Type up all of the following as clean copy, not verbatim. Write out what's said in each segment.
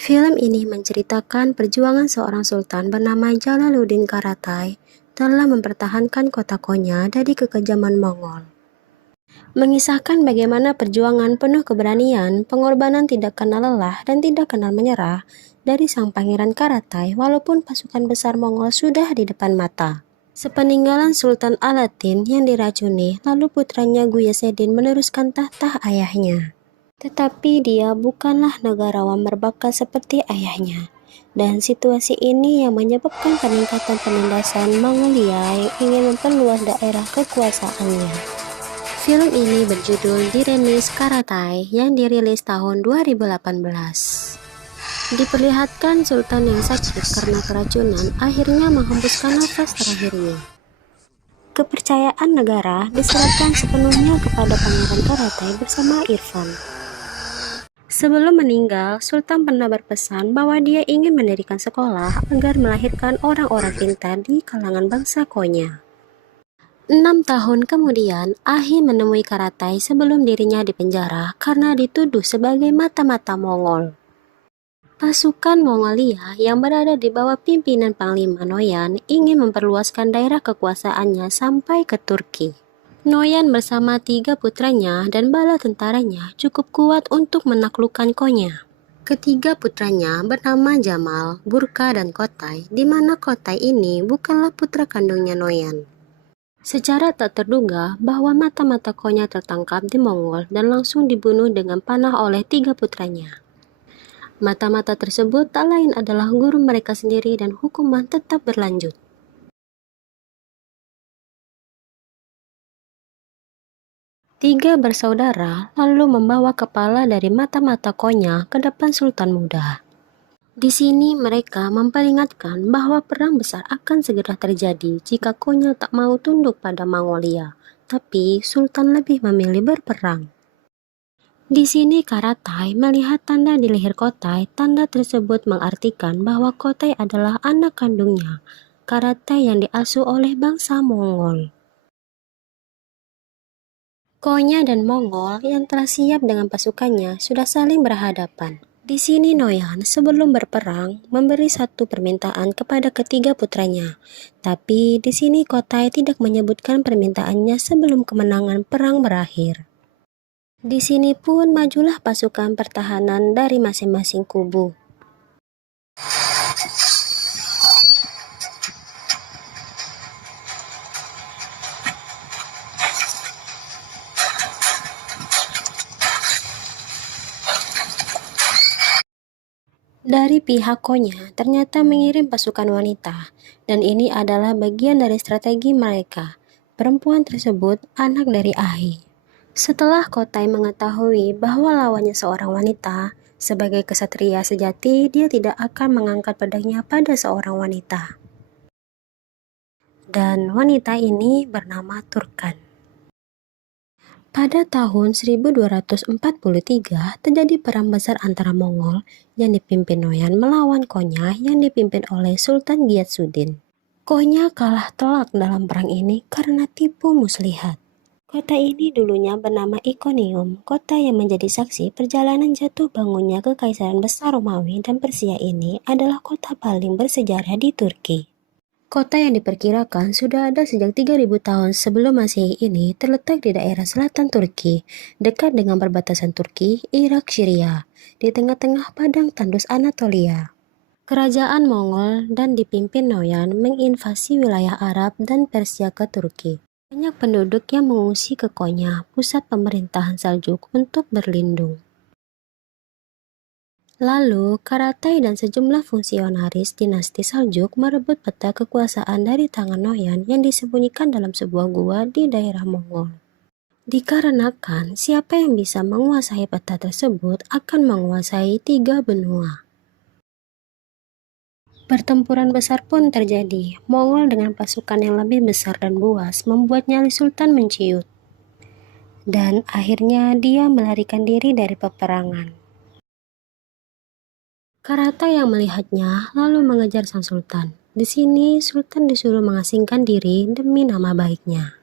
Film ini menceritakan perjuangan seorang sultan bernama Jalaluddin Karatai dalam mempertahankan kota Konya dari kekejaman Mongol. Mengisahkan bagaimana perjuangan penuh keberanian, pengorbanan tidak kenal lelah dan tidak kenal menyerah dari sang pangeran Karatai walaupun pasukan besar Mongol sudah di depan mata. Sepeninggalan Sultan Aladdin yang diracuni, lalu putranya Ghuyasedin meneruskan tahta ayahnya. Tetapi dia bukanlah negarawan berbakat seperti ayahnya. Dan situasi ini yang menyebabkan peningkatan penindasan Mongolia yang ingin memperluas daerah kekuasaannya. Film ini berjudul Direnis Karatai yang dirilis tahun 2018. Diperlihatkan Sultan yang sakit karena keracunan akhirnya menghembuskan nafas terakhirnya. Kepercayaan negara diserahkan sepenuhnya kepada Pangeran Karatai bersama Irfan. Sebelum meninggal, Sultan pernah berpesan bahwa dia ingin mendirikan sekolah agar melahirkan orang-orang pintar di kalangan bangsa Konya. 6 tahun kemudian, Ahi menemui Karatai sebelum dirinya dipenjara karena dituduh sebagai mata-mata Mongol. Pasukan Mongolia yang berada di bawah pimpinan Panglima Noyan ingin memperluaskan daerah kekuasaannya sampai ke Turki. Noyan bersama 3 putranya dan bala tentaranya cukup kuat untuk menaklukkan Konya. Ketiga putranya bernama Jamal, Burka, dan Kotai, di mana Kotai ini bukanlah putra kandungnya Noyan. Secara tak terduga bahwa mata-mata Konya tertangkap di Mongol dan langsung dibunuh dengan panah oleh 3 putranya. Mata-mata tersebut tak lain adalah guru mereka sendiri dan hukuman tetap berlanjut. Tiga bersaudara lalu membawa kepala dari mata-mata Konya ke depan Sultan muda. Di sini mereka memperingatkan bahwa perang besar akan segera terjadi jika Konya tak mau tunduk pada Mongolia, tapi Sultan lebih memilih berperang. Di sini Karatai melihat tanda di leher Kotai. Tanda tersebut mengartikan bahwa Kotai adalah anak kandungnya, Karatai yang diasuh oleh bangsa Mongol. Konya dan Mongol yang telah siap dengan pasukannya sudah saling berhadapan. Di sini Noyan sebelum berperang memberi satu permintaan kepada ketiga putranya. Tapi di sini Kotai tidak menyebutkan permintaannya sebelum kemenangan perang berakhir. Di sini pun majulah pasukan pertahanan dari masing-masing kubu. Dari pihak Konya ternyata mengirim pasukan wanita, dan ini adalah bagian dari strategi mereka. Perempuan tersebut anak dari Ahi. Setelah Kotai mengetahui bahwa lawannya seorang wanita, sebagai kesatria sejati dia tidak akan mengangkat pedangnya pada seorang wanita. Dan wanita ini bernama Turkan. Pada tahun 1243 terjadi perang besar antara Mongol yang dipimpin Noyan melawan Konya yang dipimpin oleh Sultan Giyatsuddin. Konya kalah telak dalam perang ini karena tipu muslihat. Kota ini dulunya bernama Iconium, kota yang menjadi saksi perjalanan jatuh bangunnya Kekaisaran Besar Romawi dan Persia ini adalah kota paling bersejarah di Turki. Kota yang diperkirakan sudah ada sejak 3000 tahun sebelum Masehi ini terletak di daerah selatan Turki, dekat dengan perbatasan Turki, Irak, Syria, di tengah-tengah padang tandus Anatolia. Kerajaan Mongol dan dipimpin Noyan menginvasi wilayah Arab dan Persia ke Turki. Banyak penduduk yang mengungsi ke Konya, pusat pemerintahan Saljuk, untuk berlindung. Lalu, Karatai dan sejumlah fungsionaris dinasti Saljuk merebut peta kekuasaan dari tangan Noyan yang disembunyikan dalam sebuah gua di daerah Mongol. Dikarenakan siapa yang bisa menguasai peta tersebut akan menguasai 3 benua. Pertempuran besar pun terjadi. Mongol dengan pasukan yang lebih besar dan buas membuat nyali Sultan menciut. Dan akhirnya dia melarikan diri dari peperangan. Karatai yang melihatnya lalu mengejar sang Sultan. Di sini Sultan disuruh mengasingkan diri demi nama baiknya.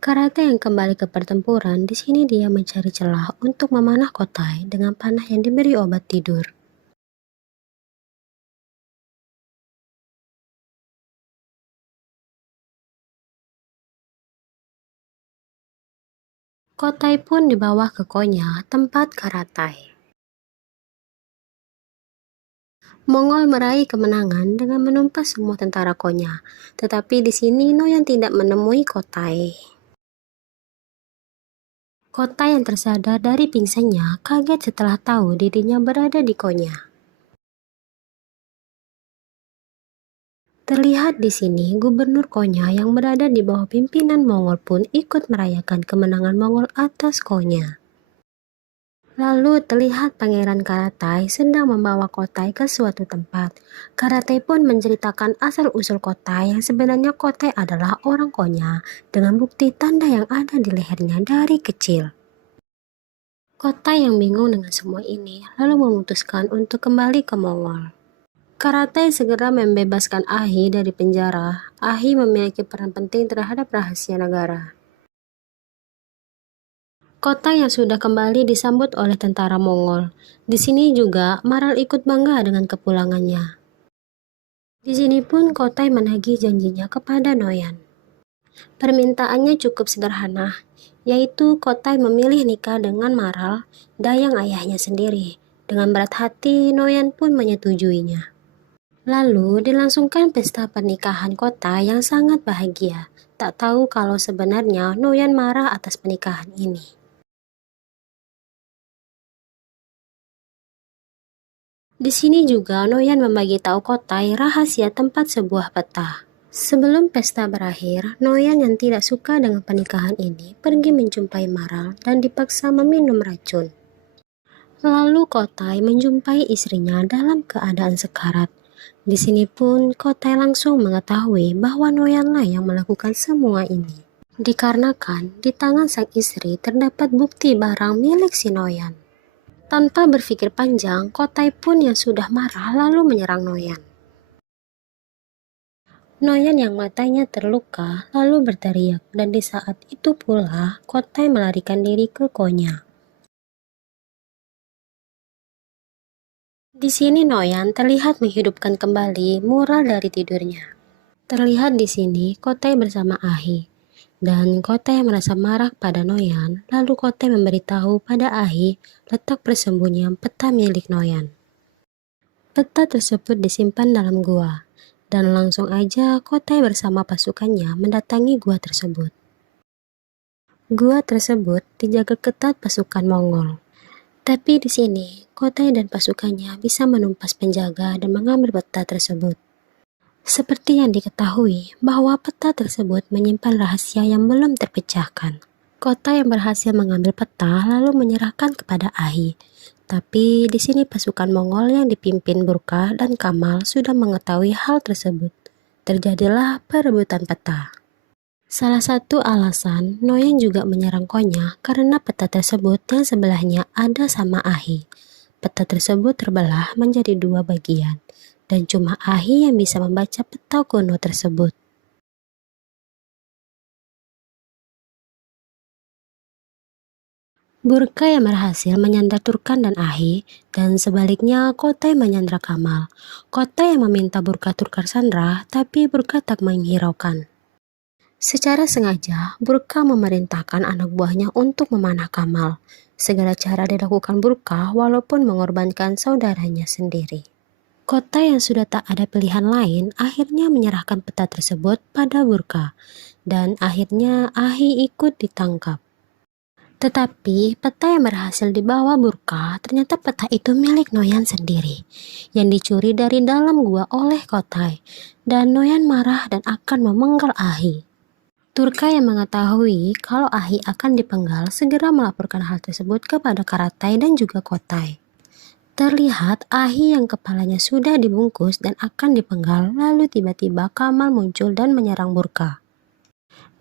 Karate yang kembali ke pertempuran, di sini dia mencari celah untuk memanah Kotai dengan panah yang diberi obat tidur. Kotai pun dibawa ke Konya, tempat Karatai. Mongol meraih kemenangan dengan menumpas semua tentara Konya, tetapi di sini Noyan tidak menemui Kotai. Kotai yang tersadar dari pingsannya kaget setelah tahu dirinya berada di Konya. Terlihat di sini Gubernur Konya yang berada di bawah pimpinan Mongol pun ikut merayakan kemenangan Mongol atas Konya. Lalu terlihat Pangeran Karatai sedang membawa Kotai ke suatu tempat. Karatai pun menceritakan asal-usul Kotai yang sebenarnya Kotai adalah orang Konya dengan bukti tanda yang ada di lehernya dari kecil. Kotai yang bingung dengan semua ini lalu memutuskan untuk kembali ke Mongol. Karatai segera membebaskan Ahi dari penjara. Ahi memiliki peran penting terhadap rahasia negara. Kota yang sudah kembali disambut oleh tentara Mongol. Di sini juga Maral ikut bangga dengan kepulangannya. Di sini pun Kotai menagih janjinya kepada Noyan. Permintaannya cukup sederhana, yaitu Kotai memilih nikah dengan Maral, dayang ayahnya sendiri. Dengan berat hati, Noyan pun menyetujuinya. Lalu dilangsungkan pesta pernikahan Kotai yang sangat bahagia. Tak tahu kalau sebenarnya Noyan marah atas pernikahan ini. Di sini juga Noyan membagi tahu Kotai rahasia tempat sebuah peta. Sebelum pesta berakhir, Noyan yang tidak suka dengan pernikahan ini pergi menjumpai Maral dan dipaksa meminum racun. Lalu Kotai menjumpai istrinya dalam keadaan sekarat. Di sini pun Kotai langsung mengetahui bahwa Noyanlah yang melakukan semua ini. Dikarenakan di tangan sang istri terdapat bukti barang milik si Noyan. Tanpa berpikir panjang, Kotai pun yang sudah marah lalu menyerang Noyan. Noyan yang matanya terluka lalu berteriak dan di saat itu pula Kotai melarikan diri ke Konya. Di sini Noyan terlihat menghidupkan kembali mural dari tidurnya. Terlihat di sini Kotai bersama Ahi. Dan Kotai merasa marah pada Noyan, lalu Kotai memberitahu pada Ahi letak persembunyian peta milik Noyan. Peta tersebut disimpan dalam gua, dan langsung aja Kotai bersama pasukannya mendatangi gua tersebut. Gua tersebut dijaga ketat pasukan Mongol. Tapi di sini, Kotai dan pasukannya bisa menumpas penjaga dan mengambil peta tersebut. Seperti yang diketahui bahwa peta tersebut menyimpan rahasia yang belum terpecahkan. Kotai yang berhasil mengambil peta lalu menyerahkan kepada Ahi. Tapi di sini pasukan Mongol yang dipimpin Burka dan Kamal sudah mengetahui hal tersebut. Terjadilah perebutan peta. Salah satu alasan Noyan juga menyerang Konya karena peta tersebut yang sebelahnya ada sama Ahi. Peta tersebut terbelah menjadi dua bagian, dan cuma Ahi yang bisa membaca peta kuno tersebut. Burka yang berhasil menyandra Turkan dan Ahi, dan sebaliknya Kotai menyandra Kamal. Kotai yang meminta Burka Turkan sandra, tapi Burka tak menghiraukan. Secara sengaja, Burka memerintahkan anak buahnya untuk memanah Kamal. Segala cara dilakukan Burka walaupun mengorbankan saudaranya sendiri. Kotai yang sudah tak ada pilihan lain akhirnya menyerahkan peta tersebut pada Burka, dan akhirnya Ahi ikut ditangkap. Tetapi peta yang berhasil dibawa Burka ternyata peta itu milik Noyan sendiri, yang dicuri dari dalam gua oleh Kotai, dan Noyan marah dan akan memenggal Ahi. Turka yang mengetahui kalau Ahi akan dipenggal segera melaporkan hal tersebut kepada Karatai dan juga Kotai. Terlihat Ahi yang kepalanya sudah dibungkus dan akan dipenggal, lalu tiba-tiba Kamal muncul dan menyerang Burka.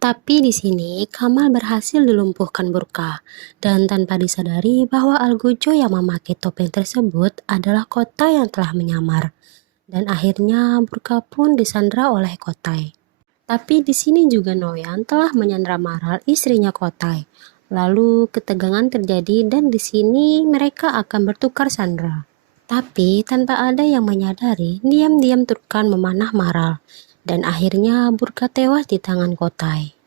Tapi di sini Kamal berhasil dilumpuhkan Burka, dan tanpa disadari bahwa Algujo yang memakai topeng tersebut adalah Kotai yang telah menyamar, dan akhirnya Burka pun disandra oleh Kotai. Tapi di sini juga Noyan telah menyandra Maral, istrinya Kotai. Lalu ketegangan terjadi dan di sini mereka akan bertukar sandera. Tapi tanpa ada yang menyadari, diam-diam Turkan memanah Maral dan akhirnya Burka tewas di tangan Kotai.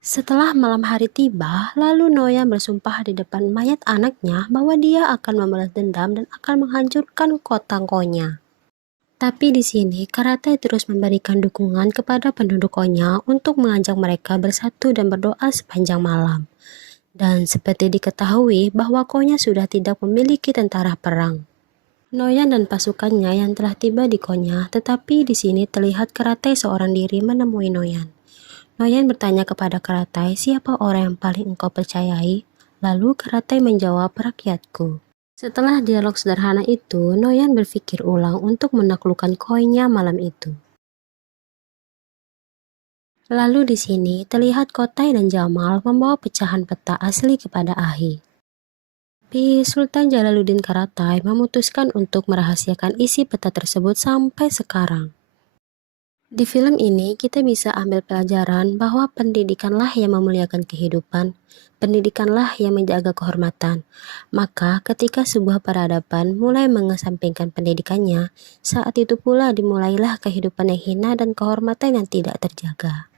Setelah malam hari tiba, lalu Noyan bersumpah di depan mayat anaknya bahwa dia akan membalas dendam dan akan menghancurkan kota Konya. Tapi di sini Karatai terus memberikan dukungan kepada penduduk Konya untuk mengajak mereka bersatu dan berdoa sepanjang malam. Dan seperti diketahui bahwa Konya sudah tidak memiliki tentara perang. Noyan dan pasukannya yang telah tiba di Konya, tetapi di sini terlihat Karatai seorang diri menemui Noyan. Noyan bertanya kepada Karatai, siapa orang yang paling engkau percayai? Lalu Karatai menjawab, rakyatku. Setelah dialog sederhana itu, Noyan berpikir ulang untuk menaklukkan Konya malam itu. Lalu di sini terlihat Kotai dan Jamal membawa pecahan peta asli kepada Ahi. Tapi Sultan Jalaluddin Karatai memutuskan untuk merahasiakan isi peta tersebut sampai sekarang. Di film ini kita bisa ambil pelajaran bahwa pendidikanlah yang memuliakan kehidupan, pendidikanlah yang menjaga kehormatan. Maka ketika sebuah peradaban mulai mengesampingkan pendidikannya, saat itu pula dimulailah kehidupan yang hina dan kehormatan yang tidak terjaga.